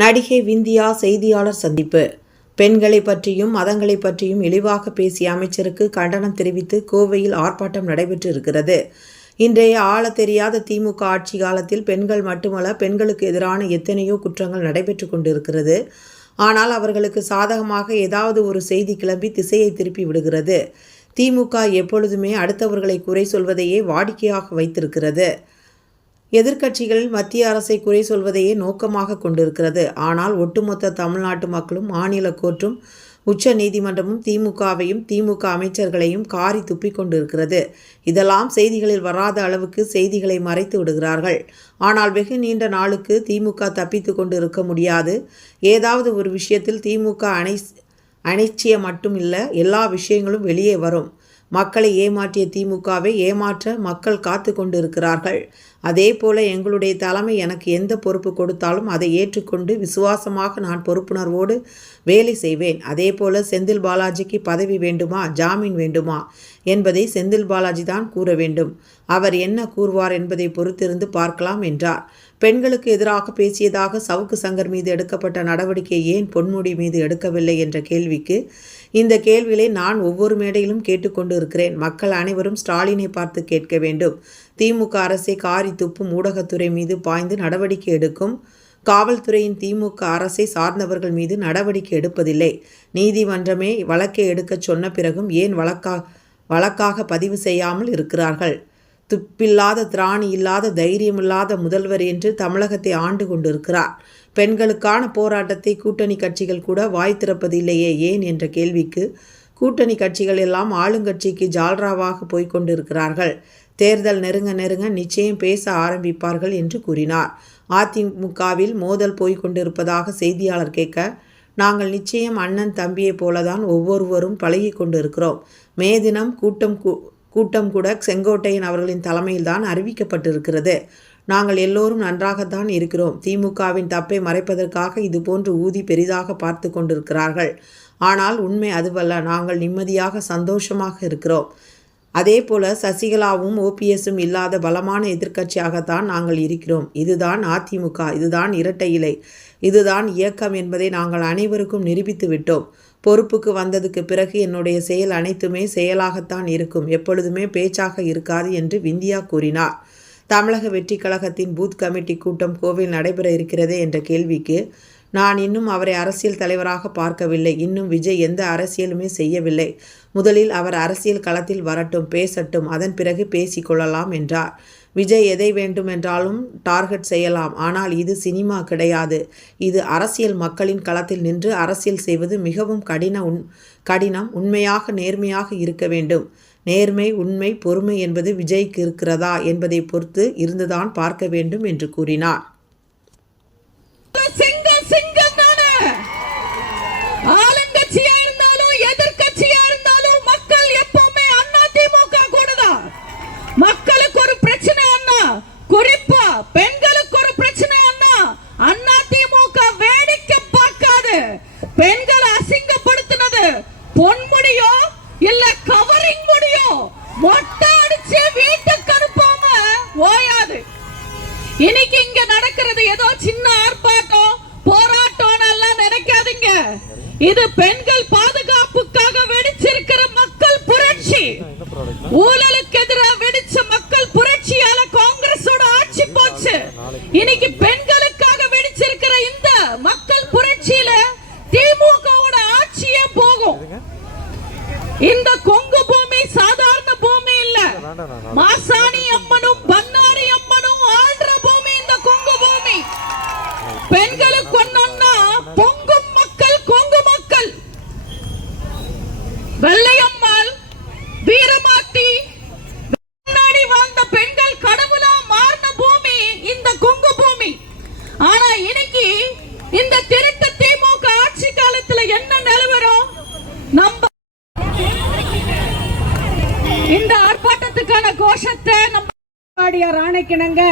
நடிகை விந்தியா செய்தியாளர் சந்திப்பு. பெண்களை பற்றியும் மதங்களை பற்றியும் இழிவாக பேசிய அமைச்சருக்கு கண்டனம் தெரிவித்து கோவையில் ஆர்ப்பாட்டம் நடைபெற்று இருக்கிறது இன்றைய ஆள தெரியாத திமுக ஆட்சி காலத்தில் பெண்கள் மட்டுமல்ல பெண்களுக்கு எதிரான எத்தனையோ குற்றங்கள் நடைபெற்று கொண்டிருக்கிறது. ஆனால் அவர்களுக்கு சாதகமாக ஏதாவது ஒரு செய்தி கிளம்பி திசையை திருப்பி விடுகிறது. திமுக எப்பொழுதுமே அடுத்தவர்களை குறை சொல்வதையே வாடிக்கையாக வைத்திருக்கிறது. எதிர்க்கட்சிகள் மத்திய அரசை குறை சொல்வதையே நோக்கமாக கொண்டிருக்கிறது. ஆனால் ஒட்டுமொத்த தமிழ்நாட்டு மக்களும் மாநில கோர்ட்டும் உச்ச நீதிமன்றமும் திமுகவையும் திமுக அமைச்சர்களையும் காரி துப்பி கொண்டிருக்கிறது. இதெல்லாம் செய்திகளில் வராத அளவுக்கு செய்திகளை மறைத்து விடுகிறார்கள். ஆனால் வெகு நீண்ட நாளுக்கு திமுக தப்பித்து கொண்டு இருக்க முடியாது. ஏதாவது ஒரு விஷயத்தில் திமுக அனை அணைச்சியம் மட்டும் இல்லை எல்லா விஷயங்களும் வெளியே வரும். மக்களை ஏமாற்றிய திமுகவை ஏமாற்ற மக்கள் காத்து கொண்டிருக்கிறார்கள். அதே போல எங்களுடைய தலைமை எனக்கு எந்த பொறுப்பு கொடுத்தாலும் அதை ஏற்றுக்கொண்டு விசுவாசமாக நான் பொறுப்புணர்வோடு வேலை செய்வேன். அதே போல செந்தில் பாலாஜிக்கு பதவி வேண்டுமா ஜாமீன் வேண்டுமா என்பதை செந்தில் பாலாஜி தான் கூற வேண்டும். அவர் என்ன கூறுவார் என்பதை பொறுத்திருந்து பார்க்கலாம் என்றார். பெண்களுக்கு எதிராக பேசியதாக சவுக்கு சங்கர் மீது எடுக்கப்பட்ட நடவடிக்கை ஏன் பொன்முடி மீது எடுக்கவில்லை என்ற கேள்விக்கு இந்த கேள்விகளை நான் ஒவ்வொரு மேடையிலும் கேட்டுக்கொண்டு இருக்கிறேன். மக்கள் அனைவரும் ஸ்டாலினை பார்த்து கேட்க வேண்டும். திமுக அரசை காரி துப்பும் ஊடகத்துறை மீது பாய்ந்து நடவடிக்கை எடுக்கும். காவல்துறையின் திமுக அரசை சார்ந்தவர்கள் மீது நடவடிக்கை எடுப்பதில்லை. நீதிமன்றமே வழக்கை எடுக்கச் சொன்ன பிறகும் ஏன் வழக்கா வழக்காக பதிவு செய்யாமல் இருக்கிறார்கள்? துப்பில்லாத திராணி இல்லாத தைரியமில்லாத முதல்வர் என்று தமிழகத்தை ஆண்டு கொண்டிருக்கிறார். பெண்களுக்கான போராட்டத்தை கூட்டணி கட்சிகள் கூட வாய் திறப்பதில்லையே ஏன் என்ற கேள்விக்கு கூட்டணி கட்சிகள் எல்லாம் ஆளுங்கட்சிக்கு ஜால்ராவாக போய்கொண்டிருக்கிறார்கள் தேர்தல் நெருங்க நெருங்க நிச்சயம் பேச ஆரம்பிப்பார்கள் என்று கூறினார். அதிமுகவில் மோதல் போய்கொண்டிருப்பதாக செய்தியாளர் கேட்க நாங்கள் நிச்சயம் அண்ணன் தம்பியைப் போலதான் ஒவ்வொருவரும் பழகி கொண்டிருக்கிறோம். மே தினம் கூட்டம் கூ- கூட்டம் கூட செங்கோட்டையன் அவர்களின் தலைமையில்தான் அறிவிக்கப்பட்டிருக்கிறது. நாங்கள் எல்லோரும் நன்றாகத்தான் இருக்கிறோம். திமுகவின் தப்பை மறைப்பதற்காக இதுபோன்று ஊதி பெரிதாக பார்த்து கொண்டிருக்கிறார்கள். ஆனால் உண்மை அதுவல்ல. நாங்கள் நிம்மதியாக சந்தோஷமாக இருக்கிறோம். அதே போல சசிகலாவும் ஓபிஎஸும் இல்லாத பலமான எதிர்க்கட்சியாகத்தான் நாங்கள் இருக்கிறோம். இதுதான் அதிமுக. இதுதான் இரட்டை இலை. இதுதான் இயக்கம் என்பதை நாங்கள் அனைவருக்கும் நிரூபித்து விட்டோம். பொறுப்புக்கு வந்ததுக்கு பிறகு என்னுடைய செயல் அனைத்துமே செயலாகத்தான் இருக்கும். எப்பொழுதுமே பேச்சாக இருக்காது என்று விந்தியா கூறினார். தமிழக வெற்றி கழகத்தின் பூத் கமிட்டி கூட்டம் கோவில் நடைபெற இருக்கிறதே என்ற கேள்விக்கு நான் இன்னும் அவரை அரசியல் தலைவராக பார்க்கவில்லை. இன்னும் விஜய் எந்த அரசியலுமே செய்யவில்லை. முதலில் அவர் அரசியல் களத்தில் வரட்டும் பேசட்டும் அதன் பிறகு பேசிக்கொள்ளலாம் என்றார். விஜய் எதை வேண்டுமென்றாலும் டார்கெட் செய்யலாம். ஆனால் இது சினிமா கிடையாது. இது அரசியல் மக்களின் களத்தில் நின்று அரசியல் செய்வது மிகவும் கடின உண் கடினம் உண்மையாக நேர்மையாக இருக்க வேண்டும். நேர்மை உண்மை பொறுமை என்பது விஜய்க்கு இருக்கிறதா என்பதை பொறுத்து இருந்துதான் பார்க்க வேண்டும் என்று கூறினார். இன்னைக்கு இங்க நடக்கிறது ஏதோ சின்ன ஆர்ப்பாட்டம் போராட்டம் எல்லாம் நினைக்காதீங்க. இது பெண்கள் பாதுகாப்புக்காக வெடிச்சிருக்கிற மக்கள் புரட்சி. ஊழலுக்கு எதிராக வெடிச்ச மக்கள் புரட்சியால காங்கிரஸோட ஆட்சி போச்சு. இன்னைக்கு பெண்களுக்காக வெடிச்சிருக்கிற இந்த மக்கள் புரட்சியில திமுகவோட ஆட்சியே போகும். இந்த கொங்கு பூமி சாதாரண பூமி இல்ல. மாசாணி ஆணைக்கிணங்க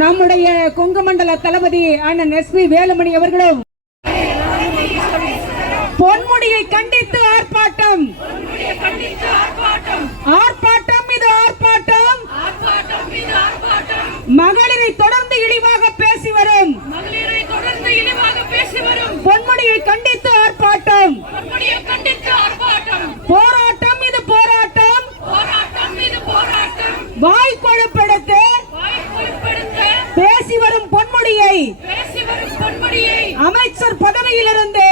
நம்முடைய கொங்கு மண்டல தளபதி அண்ணன் எஸ் பி வேலுமணி அவர்களும் பொன்முடியை கண்டித்து ஆர்ப்பாட்டம். ஆர்ப்பாட்டம் இது ஆர்ப்பாட்டம். மகளிரை தொடர்ந்து இழிவாக பேசி வரும். பொன்முடியை கண்டித்து ஆர்ப்பாட்டம். போராட்டம் இது போராட்டம். போராட்டம் இது பேசி வரும் பொன்முடியை அமைச்சர் பதவியிலிருந்து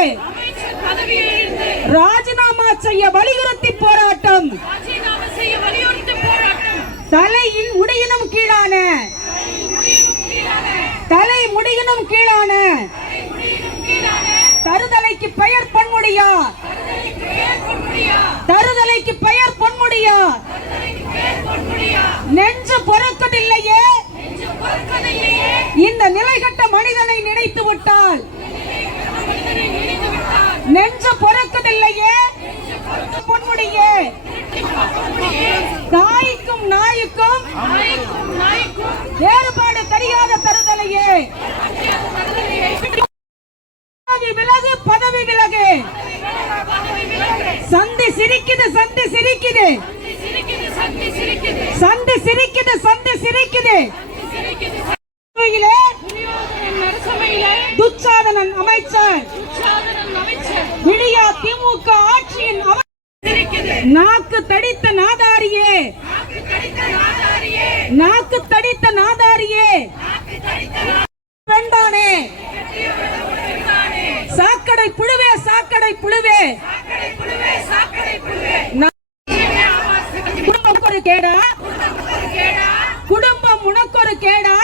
ராஜினாமா செய்ய வலியுறுத்தி போராட்டம். தலையின் முடியினும் கீழான. தலை முடியினும் கீழான. தருதலைக்கு பெயர் பொன்முடியா. தாய்க்கும் நாய்க்கும் வேறுபாடு தெரியாத பெறுதலையே விலகு பதவி விலகு. சந்தி சிரிக்குது சந்தி சிரிக்குது. சந்தி சிரிக்குது சந்தி சிரிக்குது. துச்சாதனன் அமைச்சர். துச்சாதனன் திமுக ஆட்சியின் அமை- நாக்கு தடித்த நாதாரியே. நாக்கு தடித்த நாதாரியே. வேண்டானே. சாக்கடை புழுவே சாக்கடை புழுவே. குடும்பம் ஒரு கேடா. குடும்பம் உனக்கு ஒரு கேடா.